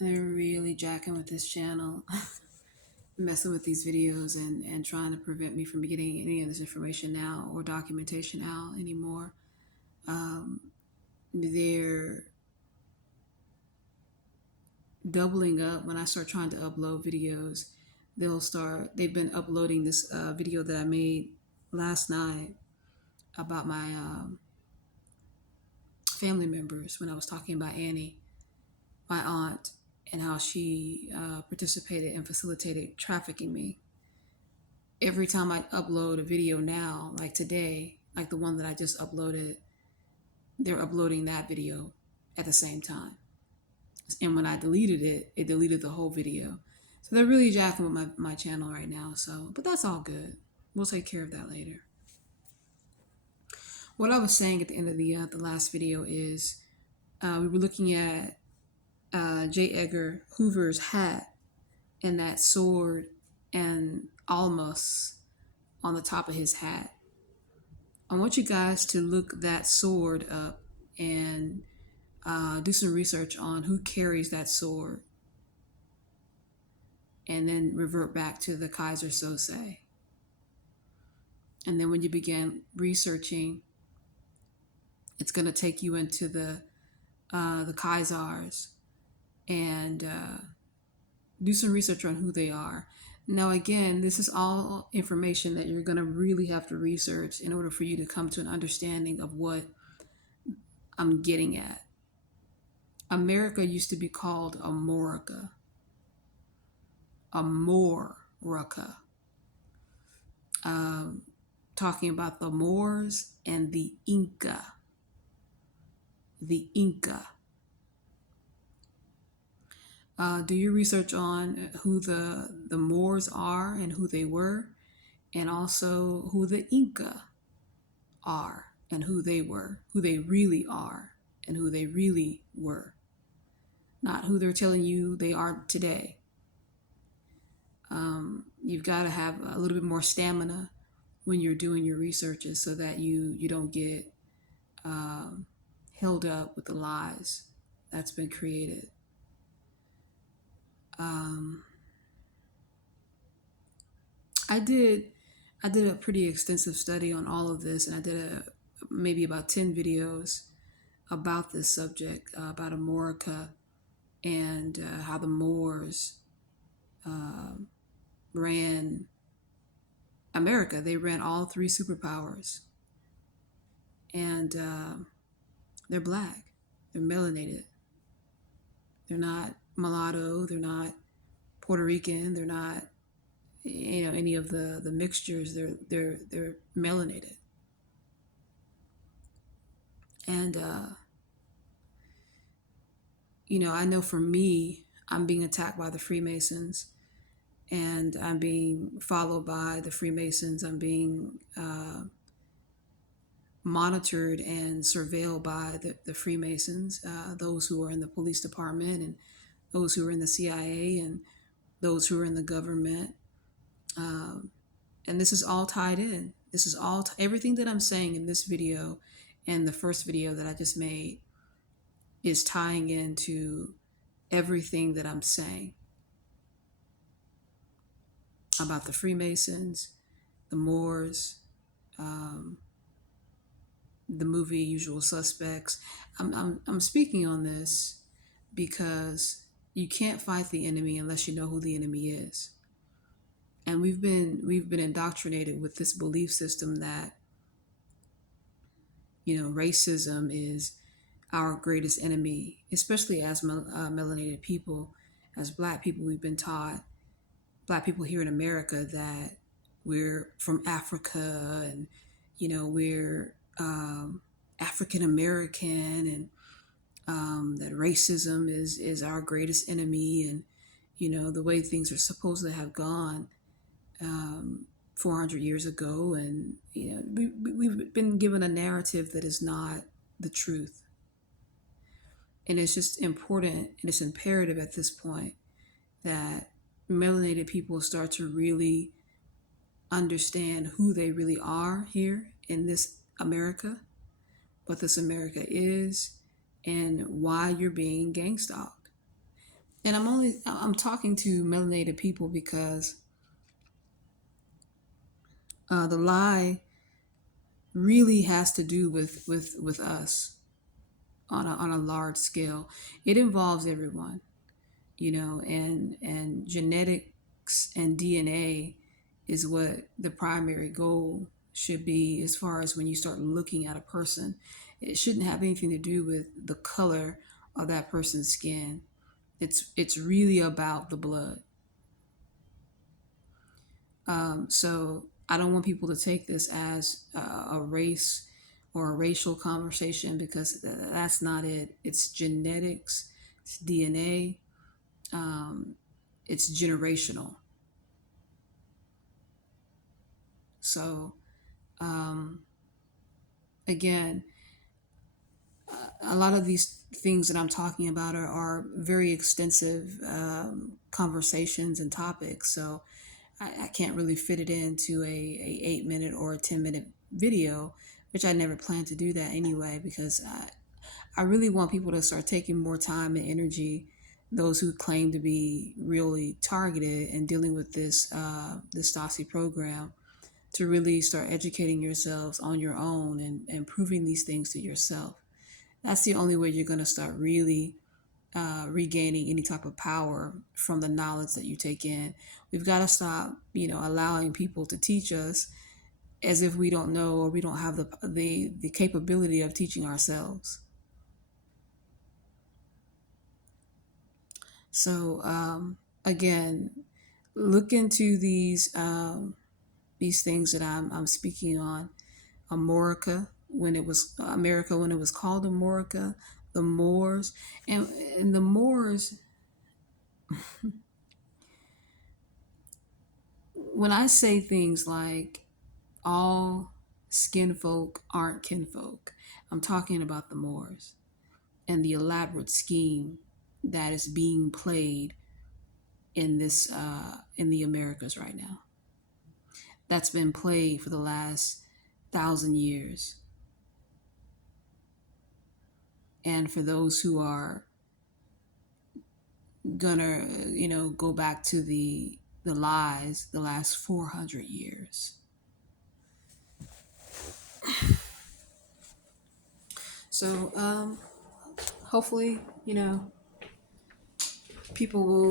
They're really jacking with this channel, messing with these videos and trying to prevent me from getting any of this information now or documentation out anymore. Um, they're doubling up when I start trying to upload videos. They've been uploading this video that I made last night about my family members when I was talking about Annie, my aunt, and how she participated and facilitated trafficking me. Every time I upload a video now, like today, like the one that I just uploaded, they're uploading that video at the same time. And when I deleted it, it deleted the whole video. So they're really jacking with my channel right now. So, but that's all good. We'll take care of that later. What I was saying at the end of the last video is we were looking at J. Edgar Hoover's hat and that sword and almas on the top of his hat. I want you guys to look that sword up and do some research on who carries that sword and then revert back to the Kaiser Sose. And then when you begin researching, it's going to take you into the Kaisers and do some research on who they are. Now, again, this is all information that you're going to really have to research in order for you to come to an understanding of what I'm getting at. America used to be called Amorica. Amorica. Talking about the Moors and the Inca. The Inca. Do your research on who the Moors are and who they were, and also who the Inca are and who they were, who they really are and who they really were, not who they're telling you they are today. You've got to have a little bit more stamina when you're doing your researches so that you don't get held up with the lies that's been created. I did a pretty extensive study on all of this, and I did maybe about 10 videos about this subject, about Amorica and how the Moors ran America. They ran all three superpowers, and they're black, they're melanated, they're not mulatto, they're not Puerto Rican, they're not any of the mixtures. They're melanated, and I know for me, I'm being attacked by the Freemasons, and I'm being followed by the Freemasons. I'm being monitored and surveilled by the Freemasons, those who are in the police department and those who are in the CIA and those who are in the government. And this is all tied in. This is all everything that I'm saying in this video and the first video that I just made is tying into everything that I'm saying about the Freemasons, the Moors, the movie Usual Suspects. I'm speaking on this because you can't fight the enemy unless you know who the enemy is. And we've been indoctrinated with this belief system that racism is our greatest enemy, especially as melanated people, as Black people. We've been taught, Black people here in America, that we're from Africa and we're African American, and that racism is our greatest enemy, and the way things are supposed to have gone 400 years ago, and we've been given a narrative that is not the truth. And it's just important and it's imperative at this point that melanated people start to really understand who they really are here in this America, what this America is, and why you're being gang stalked. And I'm talking to melanated people because the lie really has to do with us on a large scale. It involves everyone, and genetics and DNA is what the primary goal should be as far as when you start looking at a person. It shouldn't have anything to do with the color of that person's skin. It's really about the blood. So I don't want people to take this as a race or a racial conversation, because that's not it. It's genetics, it's DNA, um, it's generational. So um, again, a lot of these things that I'm talking about are very extensive conversations and topics. So I can't really fit it into a 8 minute or a 10 minute video, which I never planned to do that anyway, because I really want people to start taking more time and energy. Those who claim to be really targeted and dealing with this Stasi program, to really start educating yourselves on your own and proving these things to yourself. That's the only way you're going to start really regaining any type of power from the knowledge that you take in. We've got to stop, allowing people to teach us as if we don't know, or we don't have the capability of teaching ourselves. So again, look into these things that I'm speaking on. Amorica, when it was America, when it was called Amorica, the Moors, and the Moors. When I say things like all skin folk aren't kinfolk, I'm talking about the Moors and the elaborate scheme that is being played in the Americas right now. That's been played for the last 1,000 years. And for those who are gonna, go back to the lies, the last 400 years. So hopefully, people will